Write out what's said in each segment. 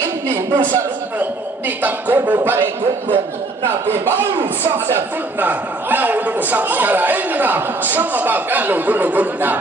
ini Musa Lumbung di Tangkubu Pare Gumbung Nabi Baru Sada Tuna Naudu Samskara Indra Sama Bagalu Gulu Gunda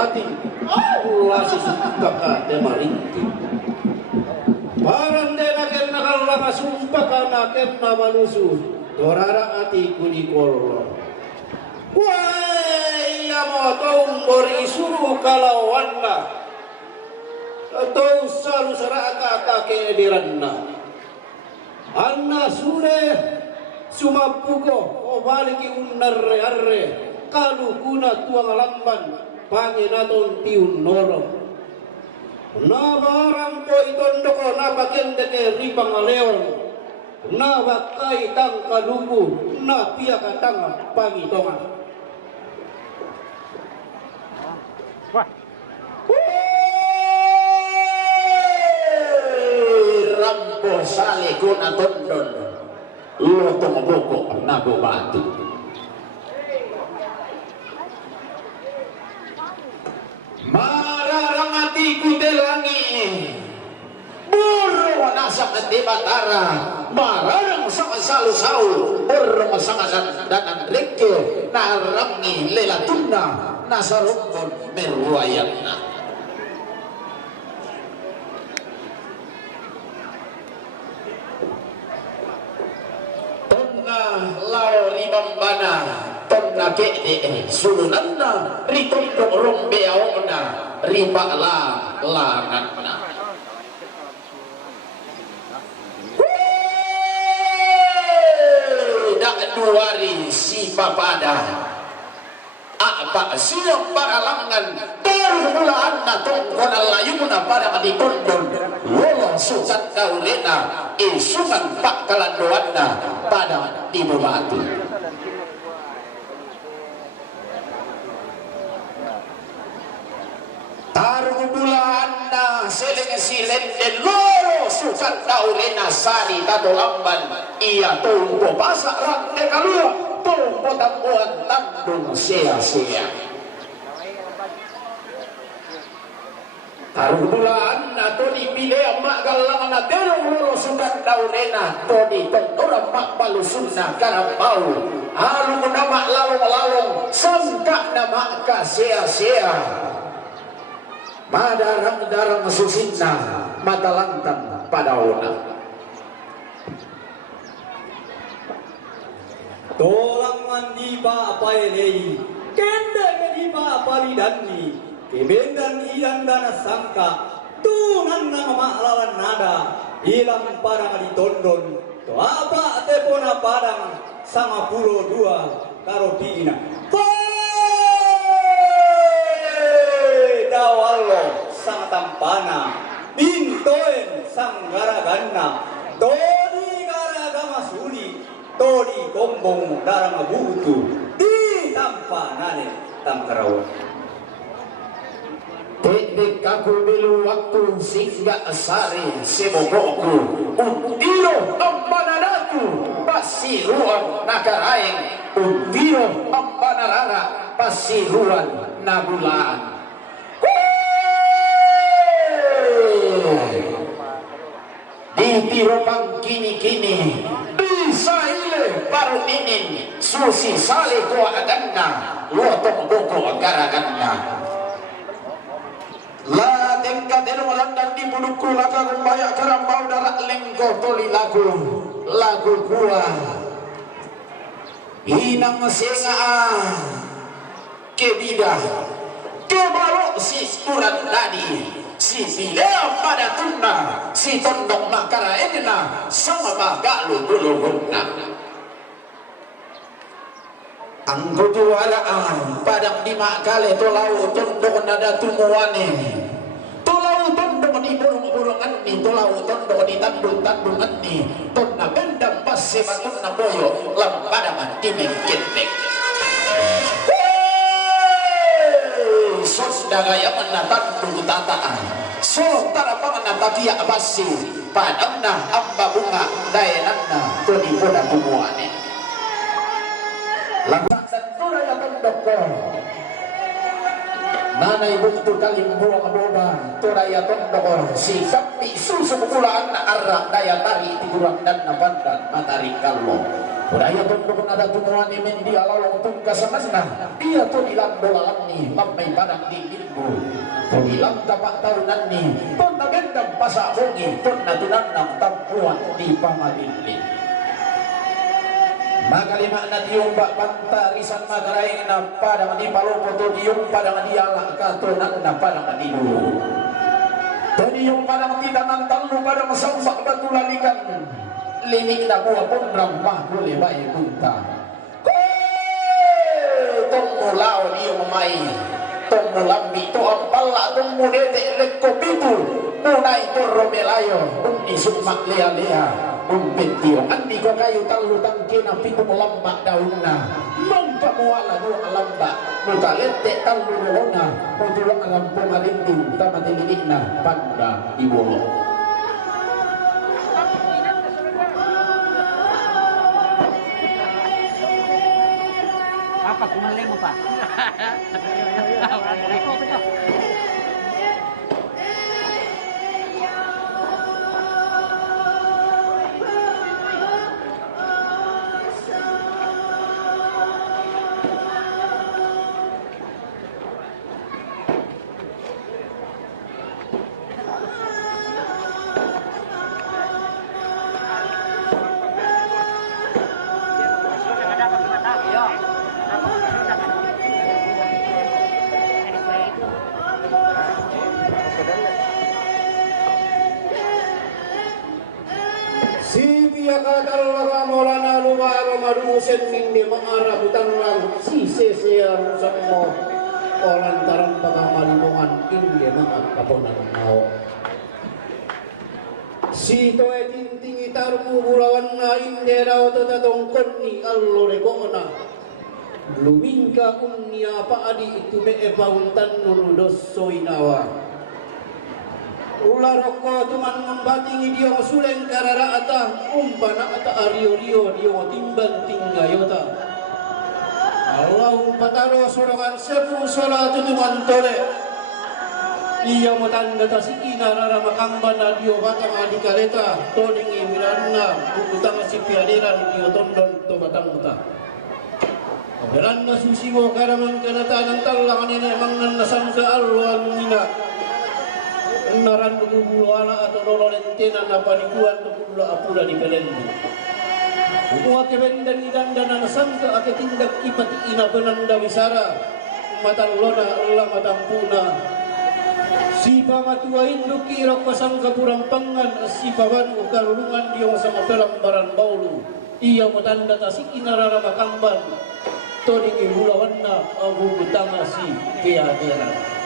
mati ulah sumpah kate marinti barang dena kenna kalla sumpah kana kenna manusu dorara ati kuni kollo wai ya mo tombor isuru kalawanna atau salu saraka kake diranna anna sure sumapuko o baliki unnarre arre kalu kuna tuang lamban panginaton tiun norong na barang ko itondoko na pakende ke ribang aleon na wakai tang kalubu na pia katang pangitongan rampo sale kuna tondon lotong boko nago batu mararang atiku telangi burung nasak di batara mararang sangat salu saul burung sangat danan reke narangi lela tuna nasarumpun meruayatna tonna lau ribambana tonna kede sulunanna ritondok rombe aona ripakla langanna dak duari si papada apa siap para langan termula anna tongkon alayuna pada ditondon wala susan kaulena isukan pak kalandoanna pada dibubati seleng silende loro sukan daurena sari tato lamban ia tumpo pasak rante kalua tumpo tambuan tandung sia-sia Tarudulaan na to di pilih mak galang na terong lolo sukan daurena to di tentora mak balusun na karambau alu na mak lalong-lalong sangka na mak ka sia-sia madarang-darang susinna mata lantang pada ona tolang mandi pa apa ini kenda kedi pa apa lidani kebendan idang dana sangka tunan nama maklawan nada hilang padang di tondon to apa tepona padang sama pulo dua karo pina dawalo sang tampana bintoen sang garaganna todi garagama suli todi gombong darang butu di tampanane tamkarawan Dek aku bilu waktu singga asari sebogoku undiro ambanadaku pasiruan nakaraeng undiro ambanarara pasiruan nabulaan di tiropang kini-kini bisa ile baru ninin susi sale ko aganda luotong boko agara-aganda la tengka teno landang di bunuku laka kumbaya karambau darat lengko toli lagu kuah inang senga kebida kebalok si surat tadi si pilih pada tuna si tondong makara enna sama magalu dulu guna anggo jualaan padang di makale tolau tondong nada tumuane tolau tondong di burung-burungan ni tolau tondong di tandung-tandungan ni tonna bendam passe batuna boyo lampada mati mengketek sos dagaya menatandung tataan so tarapangan natakia abasi padamna amba bunga dayananna to di poda tumuane langsung sentura ya tondoko nana ibu itu kali membuang doba toraya tondoko si sapi susu pukulan arah daya tari tigurang dan napandan matari kallo toraya tondoko nada tumuan mendi alalong tungka samasna dia to dilang dolalang ni mamay padang di limbu to dilang tapak tahunan ni ton na gendang pasabongi ton na tunanang tampuan di pamalili makalima na diumba pantarisan magaraing na padang di palopo to dium padang di alak katonan na padang di dulu to dium padang di tangan talu padang samsak batulalikan linik na buah pun ramah boleh baik punta tong mulao dium mai tong mulambi to ampala tong mudete lekko pitu munai to romelayo undi sumak lea-lea umpetio andi ko kayu talu tangkina pitu lambak daunna mampamuala dua lambak muka lete talu rohona mutulang alam pemarinting tamatilinikna panda ibolo apa kumalay mo pa? Maulana luwaro madusen mindi mangara butanlang si sesear semua orang tarang pangamalimungan indi mangakaponan mau si toe tinting itarmu burawan na indi raw tatatongkon ni allo rekona lumingka unya pa adi itu me epauntan nunudos soinawa Ular roko tuman membatingi dia suleng karara ata umpana ata ario-rio dia timbang tinggayota. Allahumma taro sorongan sepu salatu tuman tole. Iya matanda tasikina rara makamban adio batang adikaleta toningi miranna bukutang sipiadiran dio tondon to batang uta. Beranna susimo karaman kanatanan tallangan ini emang nasangka Allah mina. Naran buku ala atau rolentena napa dikuan buku apura di pelendi. Semua kebendan dan sangka ake tindak kipati ina penanda wisara matan lona Allah matampuna. Sipa matua induk kira pasangka purampangan sipaban ukarulungan dia sama pelambaran baulu. Ia matanda tasik ina rara makamban. Toningi bulawanna abu butangasi keadiran.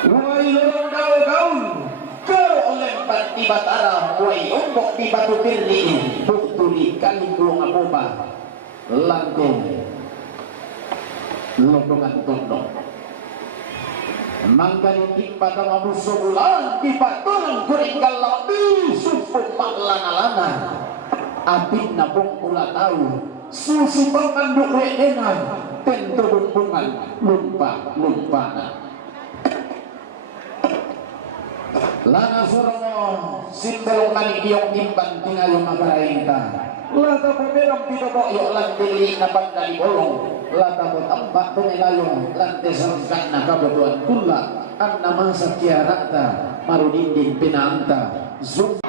Wai lorong gaul-gaul kau oleh di Batara wai ombok di Batu Tirni buktuli kali gulung apoba langkung lodongan tondok mangkani timba sama musuh bulan di batulan kuringgal di sumpuk maklana-lana apit napong pula tahu susu penganduk redengan tentu hubungan lumpa-lumpana lana surono simbol kani kiyong timban tingayong maparainta lata pemerang pinobok yuk lantili na pandali bolong lata po tambak tumilayong lante sangkan na kabutuan tula ang namang sa kiarata marudindin pinanta zoom